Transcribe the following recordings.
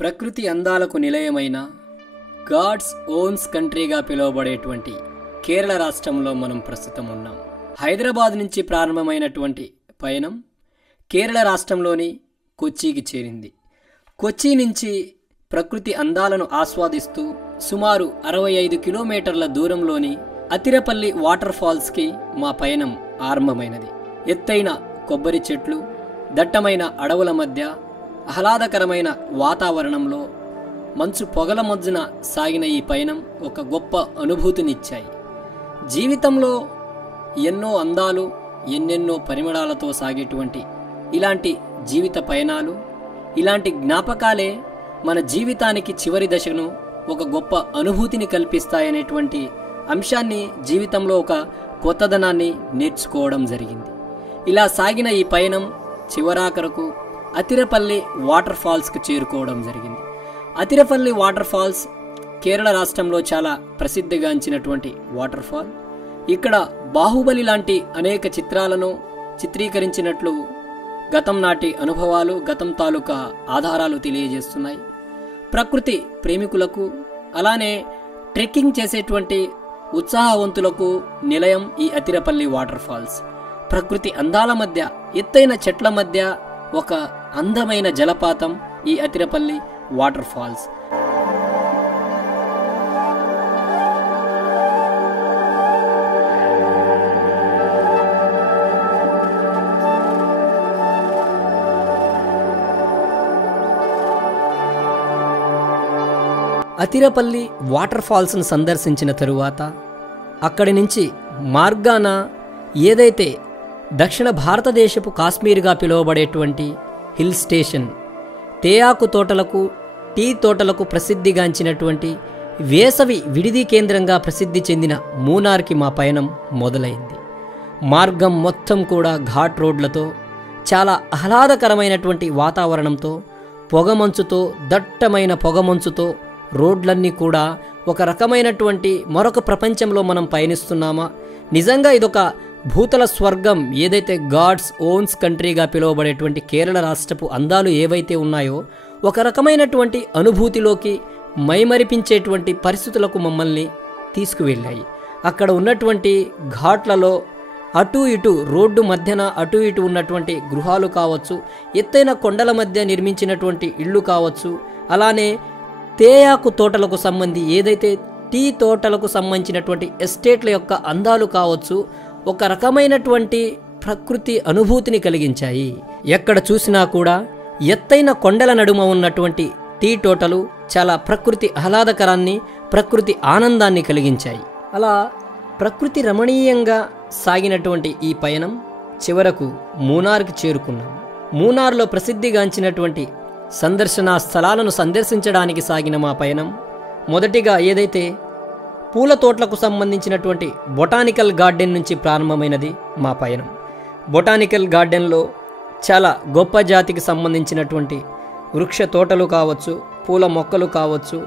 ప్రకృతి అందాలకు నిలయమైన God's ones కంట్రీగా పిలువబడేటువంటి Kerala రాష్ట్రంలో మనం ప్రస్తుతం ఉన్నాం. హైదరాబాద్ నుంచి ప్రారంభమైనటువంటి పయనం కేరళ రాష్ట్రంలోని కొచ్చికి చేరింది. కొచ్చి నుంచి ప్రకృతి అందాలను ఆస్వాదిస్తూ సుమారు 65 కిలోమీటర్ల దూరంలోని అతిరపల్లి వాటర్ ఫాల్స్కి మా పయనం ఆరంభమైనది. ఎత్తైన కొబ్బరి చెట్లు, దట్టమైన అడవుల మధ్య ఆహ్లాదకరమైన వాతావరణంలో మంచు పొగల మధ్యన సాగిన ఈ పయనం ఒక గొప్ప అనుభూతినిచ్చాయి. జీవితంలో ఎన్నో అందాలు, ఎన్నెన్నో పరిమళాలతో సాగేటువంటి ఇలాంటి జీవిత పయనాలు, ఇలాంటి జ్ఞాపకాలే మన జీవితానికి చివరి దశను ఒక గొప్ప అనుభూతిని కల్పిస్తాయనేటువంటి అంశాన్ని జీవితంలో ఒక కొత్తదనాన్ని నేర్చుకోవడం జరిగింది. ఇలా సాగిన ఈ పయనం చివరాఖరకు అతిరపల్లి వాటర్ ఫాల్స్కి చేరుకోవడం జరిగింది. అతిరపల్లి వాటర్ ఫాల్స్ కేరళ రాష్ట్రంలో చాలా ప్రసిద్ధిగాంచినటువంటి వాటర్ ఫాల్. ఇక్కడ బాహుబలి లాంటి అనేక చిత్రాలను చిత్రీకరించినట్లు గతం నాటి అనుభవాలు, గతం తాలూకా ఆధారాలు తెలియజేస్తున్నాయి. ప్రకృతి ప్రేమికులకు, అలానే ట్రెక్కింగ్ చేసేటువంటి ఉత్సాహవంతులకు నిలయం ఈ అతిరపల్లి వాటర్ ఫాల్స్. ప్రకృతి అందాల మధ్య, ఎత్తైన చెట్ల మధ్య ఒక అందమైన జలపాతం ఈ అతిరపల్లి వాటర్ ఫాల్స్. అతిరపల్లి వాటర్ ఫాల్స్ను సందర్శించిన తరువాత అక్కడి నుంచి మార్గాన ఏదైతే దక్షిణ భారతదేశపు కాశ్మీర్గా పిలువబడేటువంటి హిల్ స్టేషన్, తేయాకు తోటలకు, టీ తోటలకు ప్రసిద్ధిగాంచినటువంటి వేసవి విడిది కేంద్రంగా ప్రసిద్ధి చెందిన మూనార్కి మా పయనం మొదలైంది. మార్గం మొత్తం కూడా ఘాట్ రోడ్లతో, చాలా ఆహ్లాదకరమైనటువంటి వాతావరణంతో, పొగమంచుతో, దట్టమైన పొగమంచుతో రోడ్లన్నీ కూడా ఒక రకమైనటువంటి మరొక ప్రపంచంలో మనం పయనిస్తున్నామా? నిజంగా ఇదొక భూతల స్వర్గం. ఏదైతే గాడ్స్ ఓన్స్ కంట్రీగా పిలువబడేటువంటి కేరళ రాష్ట్రపు అందాలు ఏవైతే ఉన్నాయో ఒక రకమైనటువంటి అనుభూతిలోకి మైమరిపించేటువంటి పరిస్థితులకు మమ్మల్ని తీసుకువెళ్ళాయి. అక్కడ ఉన్నటువంటి ఘాట్లలో అటు ఇటు రోడ్డు మధ్యన అటు ఇటు ఉన్నటువంటి గృహాలు కావచ్చు, ఎత్తైన కొండల మధ్య నిర్మించినటువంటి ఇళ్ళు కావచ్చు, అలానే తేయాకు తోటలకు సంబంధి ఏదైతే టీ తోటలకు సంబంధించినటువంటి ఎస్టేట్ల యొక్క అందాలు కావచ్చు, ఒక రకమైనటువంటి ప్రకృతి అనుభూతిని కలిగించాయి. ఎక్కడ చూసినా కూడా ఎత్తైన కొండల నడుమ ఉన్నటువంటి టీ తోటలు చాలా ప్రకృతి ఆహ్లాదకరాన్ని, ప్రకృతి ఆనందాన్ని కలిగించాయి. అలా ప్రకృతి రమణీయంగా సాగినటువంటి ఈ పయనం చివరకు మూనార్కి చేరుకున్నాం. మూనార్లో ప్రసిద్ధిగాంచినటువంటి సందర్శనా స్థలాలను సందర్శించడానికి సాగిన మా పయనం మొదటిగా ఏదైతే పూల తోటలకు సంబంధించినటువంటి బొటానికల్ గార్డెన్ నుంచి ప్రారంభమైనది మా పయనం. బొటానికల్ గార్డెన్లో చాలా గొప్ప జాతికి సంబంధించినటువంటి వృక్ష తోటలు కావచ్చు, పూల మొక్కలు కావచ్చు,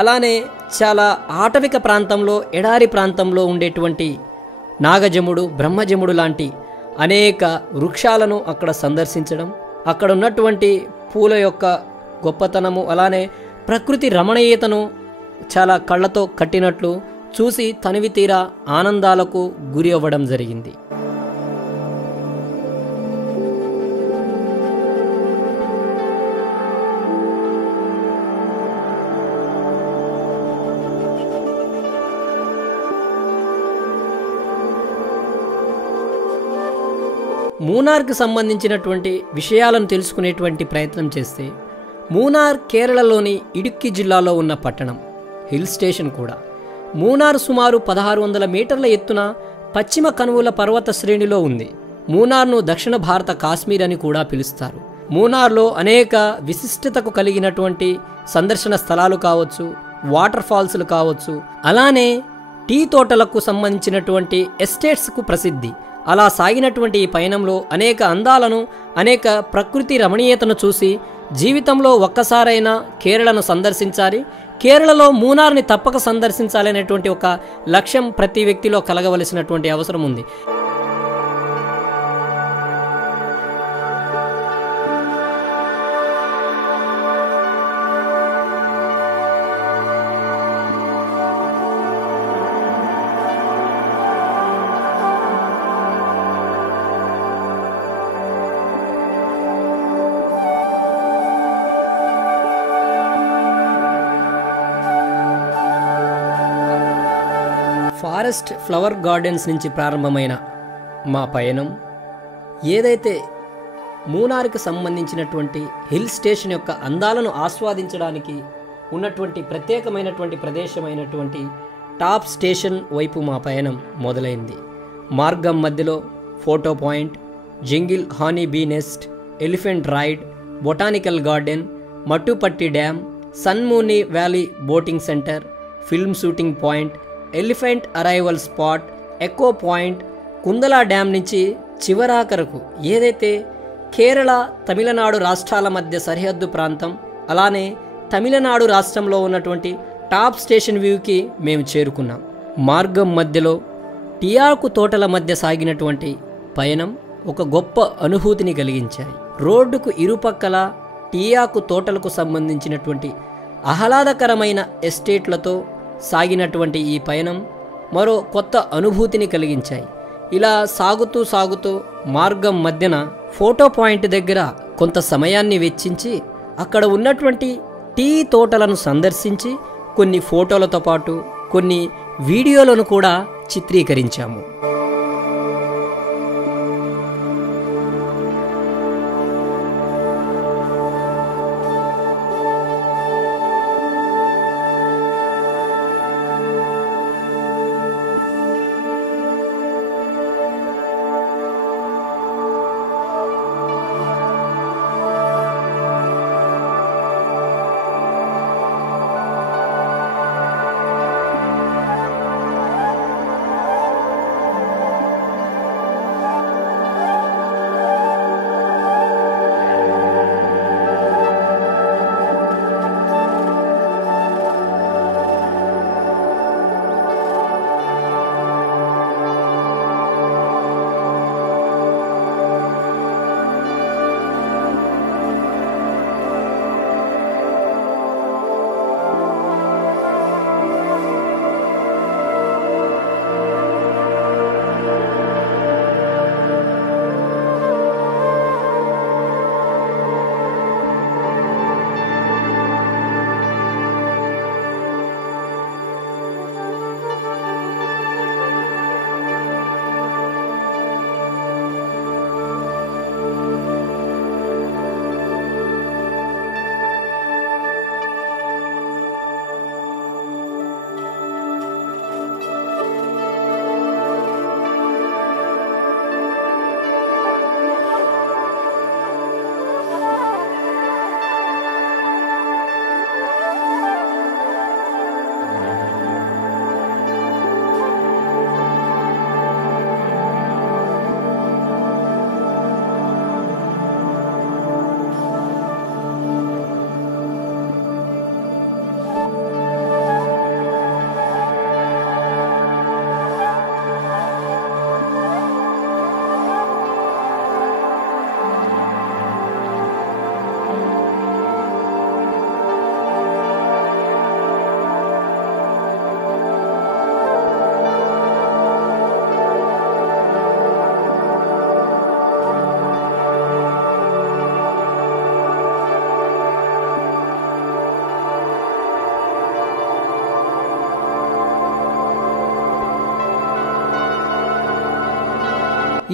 అలానే చాలా ఆటవిక ప్రాంతంలో, ఎడారి ప్రాంతంలో ఉండేటువంటి నాగజముడు, బ్రహ్మజముడు లాంటి అనేక వృక్షాలను అక్కడ సందర్శించడం, అక్కడ ఉన్నటువంటి పూల యొక్క గొప్పతనము, అలానే ప్రకృతి రమణీయతను చాలా కళ్ళతో కట్టినట్లు చూసి తనివి తీరా ఆనందాలకు గురి అవ్వడం జరిగింది. మూనార్కి సంబంధించినటువంటి విషయాలను తెలుసుకునేటువంటి ప్రయత్నం చేస్తే, మూనార్ కేరళలోని ఇడుక్కి జిల్లాలో ఉన్న పట్టణం, హిల్ స్టేషన్ కూడా. మూనార్ సుమారు 1600 మీటర్ల ఎత్తున పశ్చిమ కనువుల పర్వత శ్రేణిలో ఉంది. మూనార్ను దక్షిణ భారత కాశ్మీర్ అని కూడా పిలుస్తారు. మూనార్లో అనేక విశిష్టతకు కలిగినటువంటి సందర్శన స్థలాలు కావచ్చు, వాటర్ ఫాల్స్లు కావచ్చు, అలానే టీ తోటలకు సంబంధించినటువంటి ఎస్టేట్స్కు ప్రసిద్ధి. అలా సాగినటువంటి ఈ పయనంలో అనేక అందాలను, అనేక ప్రకృతి రమణీయతను చూసి జీవితంలో ఒక్కసారైనా కేరళను సందర్శించాలి, కేరళలో మూనార్ని తప్పక సందర్శించాలి అనేటువంటి ఒక లక్ష్యం ప్రతి వ్యక్తిలో కలగవలసినటువంటి అవసరం ఉంది. ఫారెస్ట్ ఫ్లవర్ గార్డెన్స్ నుంచి ప్రారంభమైన మా పయనం ఏదైతే మూనార్కి సంబంధించినటువంటి హిల్ స్టేషన్ యొక్క అందాలను ఆస్వాదించడానికి ఉన్నటువంటి ప్రత్యేకమైనటువంటి ప్రదేశమైనటువంటి టాప్ స్టేషన్ వైపు మా పయనం మొదలైంది. మార్గం మధ్యలో photo point, jungle honey bee nest, elephant ride, botanical garden, Mattupetty dam, sun moon valley boating centre, film shooting point, elephant arrival spot, echo point, Kundala dam నుంచి చివరాఖరకు ఏదైతే కేరళ తమిళనాడు రాష్ట్రాల మధ్య సరిహద్దు ప్రాంతం, అలానే తమిళనాడు రాష్ట్రంలో ఉన్నటువంటి టాప్ స్టేషన్ వ్యూకి మేము చేరుకున్నాం. మార్గం మధ్యలో టీఆకు తోటల మధ్య సాగినటువంటి పయనం ఒక గొప్ప అనుభూతిని కలిగించాయి. రోడ్డుకు ఇరుపక్కల టీఆకు తోటలకు సంబంధించినటువంటి ఆహ్లాదకరమైన ఎస్టేట్లతో సాగినటువంటి ఈ పయనం మరో కొత్త అనుభూతిని కలిగించాయి. ఇలా సాగుతూ మార్గం మధ్యన ఫోటో పాయింట్ దగ్గర కొంత సమయాన్ని వెచ్చించి అక్కడ ఉన్నటువంటి టీ తోటలను సందర్శించి కొన్ని ఫోటోలతో పాటు కొన్ని వీడియోలను కూడా చిత్రీకరించాము.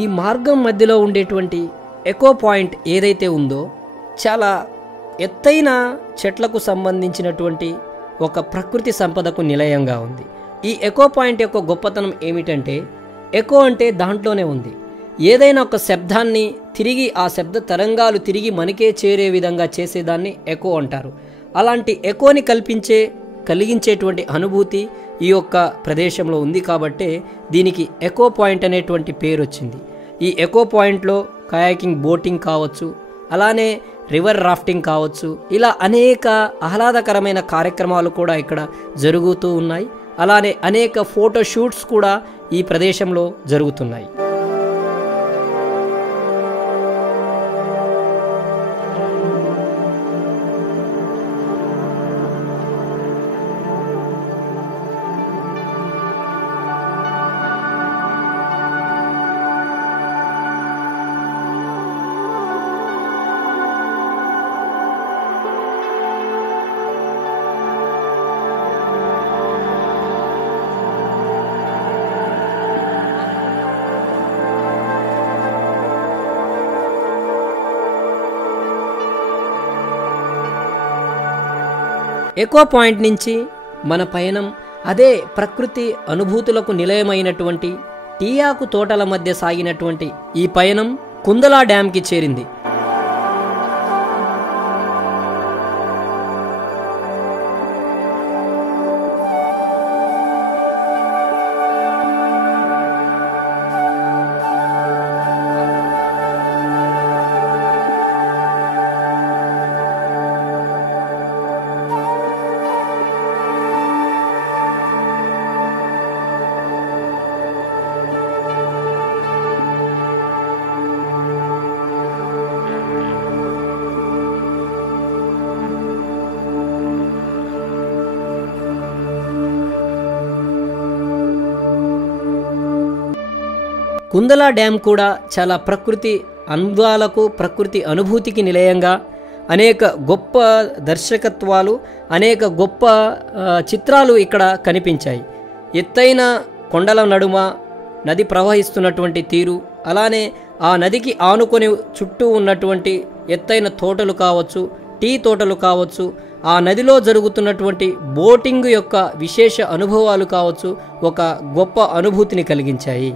ఈ మార్గం మధ్యలో ఉండేటువంటి ఎకో పాయింట్ ఏదైతే ఉందో చాలా ఎత్తైన చెట్లకు సంబంధించినటువంటి ఒక ప్రకృతి సంపదకు నిలయంగా ఉంది. ఈ ఎకో పాయింట్ యొక్క గొప్పతనం ఏమిటంటే, ఎకో అంటే దాంట్లోనే ఉంది. ఏదైనా ఒక శబ్దాన్ని తిరిగి ఆ శబ్ద తరంగాలు తిరిగి మనకే చేరే విధంగా చేసేదాన్ని ఎకో అంటారు. అలాంటి ఎకోని కలిగించేటువంటి అనుభూతి ఈ యొక్క ప్రదేశంలో ఉంది కాబట్టే దీనికి ఎకో పాయింట్ అనేటువంటి పేరు వచ్చింది. ఈ ఎకో పాయింట్లో కయాకింగ్, బోటింగ్ కావచ్చు, అలానే రివర్ రాఫ్టింగ్ కావచ్చు, ఇలా అనేక ఆహ్లాదకరమైన కార్యక్రమాలు కూడా ఇక్కడ జరుగుతూ ఉన్నాయి. అలానే అనేక ఫోటో షూట్స్ కూడా ఈ ప్రదేశంలో జరుగుతున్నాయి. ఎకో పాయింట్ నుంచి మన పయనం అదే ప్రకృతి అనుభూతులకు నిలయమైనటువంటి టీయాకు తోటల మధ్య సాగినటువంటి ఈ పయనం కుందలా డ్యాంకి చేరింది. కుందలా డ్యామ్ కూడా చాలా ప్రకృతి అందాలకు ప్రకృతి అనుభూతికి నిలయంగా అనేక గొప్ప దర్శకత్వాలు అనేక గొప్ప చిత్రాలు ఇక్కడ కనిపించాయి. ఎత్తైన కొండల నడుమ నది ప్రవహిస్తున్నటువంటి తీరు, అలానే ఆ నదికి ఆనుకొని చుట్టూ ఉన్నటువంటి ఎత్తైన తోటలు కావచ్చు, టీ తోటలు కావచ్చు, ఆ నదిలో జరుగుతున్నటువంటి బోటింగ్ యొక్క విశేష అనుభవాలు కావచ్చు, ఒక గొప్ప అనుభూతిని కలిగించాయి.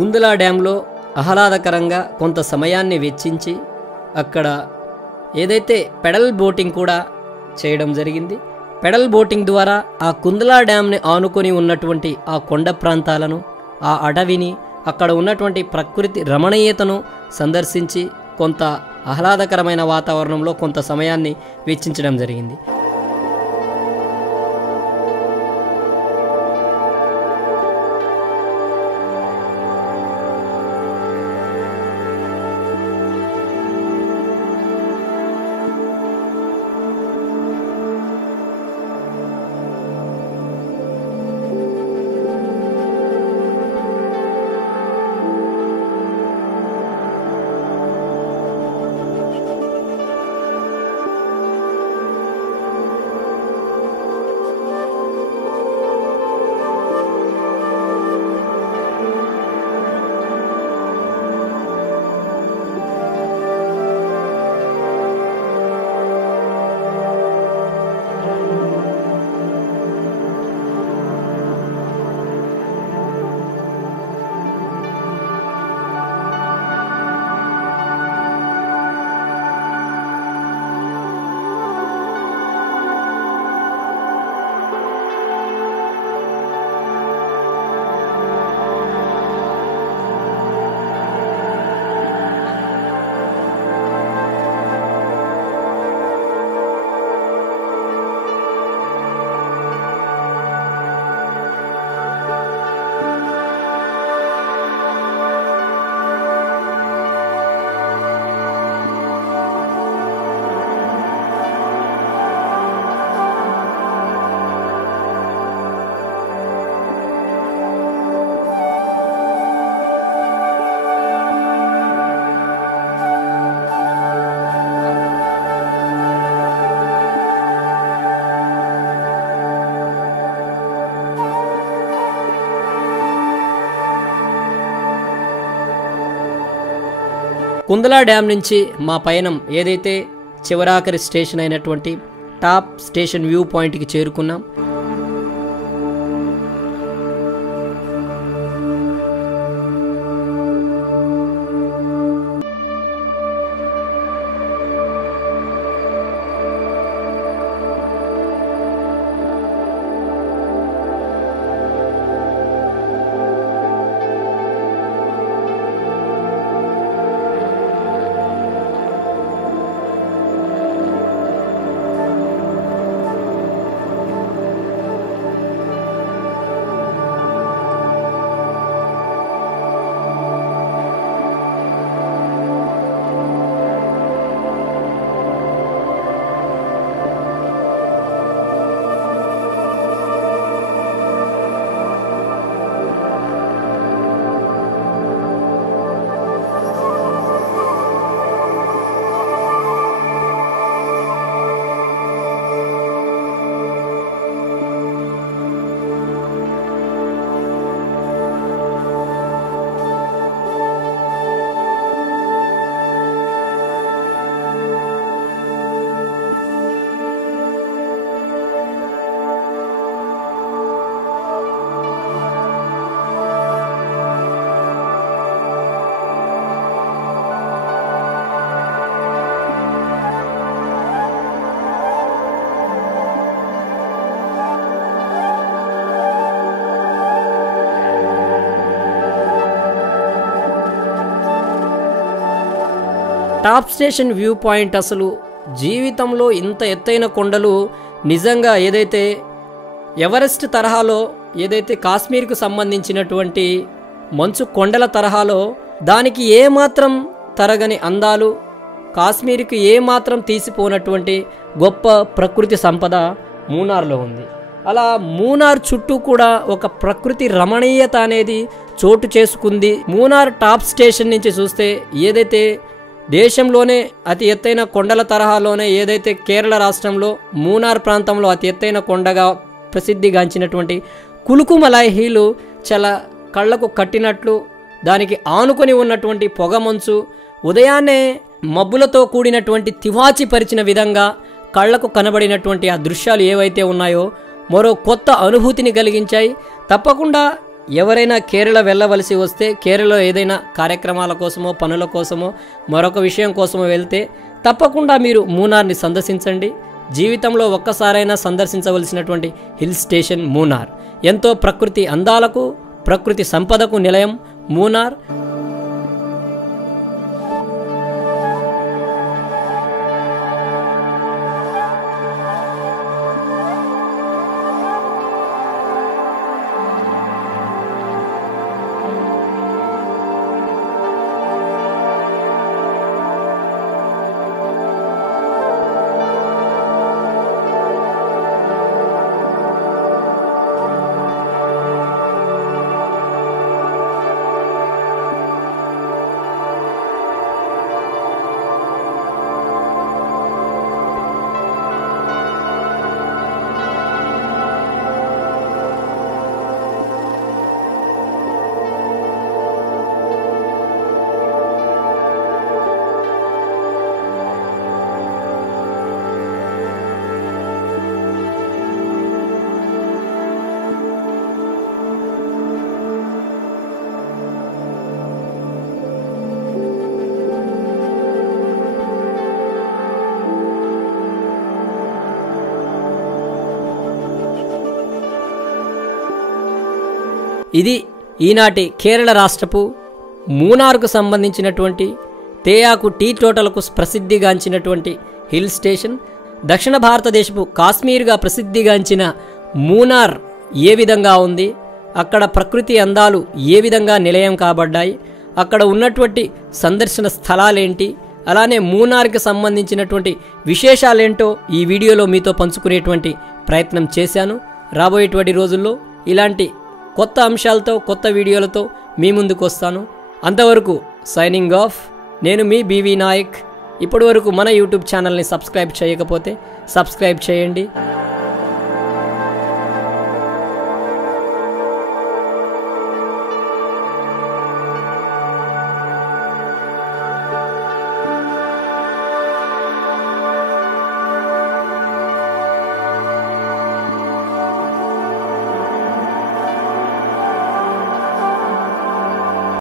కుందలా డ్యాంలో ఆహ్లాదకరంగా కొంత సమయాన్ని వెచ్చించి అక్కడ ఏదైతే పెడల్ బోటింగ్ కూడా చేయడం జరిగింది. పెడల్ బోటింగ్ ద్వారా ఆ కుందలా డ్యామ్ని ఆనుకొని ఉన్నటువంటి ఆ కొండ ప్రాంతాలను, ఆ అడవిని, అక్కడ ఉన్నటువంటి ప్రకృతి రమణీయతను సందర్శించి కొంత ఆహ్లాదకరమైన వాతావరణంలో కొంత సమయాన్ని వెచ్చించడం జరిగింది. కుందలా డ్యామ్ నుంచి మా పయనం ఏదైతే చివరాఖరి స్టేషన్ అయినటువంటి టాప్ స్టేషన్ వ్యూ పాయింట్కి చేరుకున్నాం. టాప్ స్టేషన్ వ్యూ పాయింట్ అసలు జీవితంలో ఇంత ఎత్తైన కొండలు నిజంగా ఏదైతే ఎవరెస్ట్ తరహాలో ఏదైతే కాశ్మీర్కు సంబంధించినటువంటి మంచు కొండల తరహాలో దానికి ఏమాత్రం తరగని అందాలు, కాశ్మీర్కి ఏమాత్రం తీసిపోనటువంటి గొప్ప ప్రకృతి సంపద మూనార్లో ఉంది. అలా మూనార్ చుట్టూ కూడా ఒక ప్రకృతి రమణీయత అనేది చోటు చేసుకుంది. మూనార్ టాప్ స్టేషన్ నుంచి చూస్తే ఏదైతే దేశంలోనే అతి ఎత్తైన కొండల తరహాలోనే ఏదైతే కేరళ రాష్ట్రంలో మూనార్ ప్రాంతంలో అతి ఎత్తైన కొండగా ప్రసిద్ధిగాంచినటువంటి కులుకుమలై హిల్ చాలా కళ్ళకు కట్టినట్లు, దానికి ఆనుకొని ఉన్నటువంటి పొగమంచు ఉదయాన్నే మబ్బులతో కూడినటువంటి తివాచి పరిచిన విధంగా కళ్ళకు కనబడినటువంటి ఆ దృశ్యాలు ఏవైతే ఉన్నాయో మరో కొత్త అనుభూతిని కలిగించాయి. తప్పకుండా ఎవరైనా కేరళ వెళ్ళవలసి వస్తే, కేరళలో ఏదైనా కార్యక్రమాల కోసమో పనుల కోసమో మరొక విషయం కోసమో వెళ్తే తప్పకుండా మీరు మూనార్ని సందర్శించండి. జీవితంలో ఒక్కసారైనా సందర్శించవలసినటువంటి హిల్ స్టేషన్ మూనార్. ఎంతో ప్రకృతి అందాలకు, ప్రకృతి సంపదకు నిలయం మూనార్. ఇది ఈనాటి కేరళ రాష్ట్రపు మూనార్కు సంబంధించినటువంటి తేయాకు టీ తోటలకు ప్రసిద్ధిగాంచినటువంటి హిల్ స్టేషన్. దక్షిణ భారతదేశపు కాశ్మీర్గా ప్రసిద్ధిగాంచిన మూనార్ ఏ విధంగా ఉంది, అక్కడ ప్రకృతి అందాలు ఏ విధంగా నిలయం కాబడ్డాయి, అక్కడ ఉన్నటువంటి సందర్శన స్థలాలేంటి, అలానే మూనార్కి సంబంధించినటువంటి విశేషాలేంటో ఈ వీడియోలో మీతో పంచుకునేటువంటి ప్రయత్నం చేశాను. రాబోయేటువంటి రోజుల్లో ఇలాంటి కొత్త అంశాలతో, కొత్త వీడియోలతో మీ ముందుకు వస్తాను. అంతవరకు సైనింగ్ ఆఫ్. నేను మీ బీవీ నాయక్. ఇప్పటివరకు మన యూట్యూబ్ ఛానల్ని సబ్స్క్రైబ్ చేయకపోతే సబ్స్క్రైబ్ చేయండి.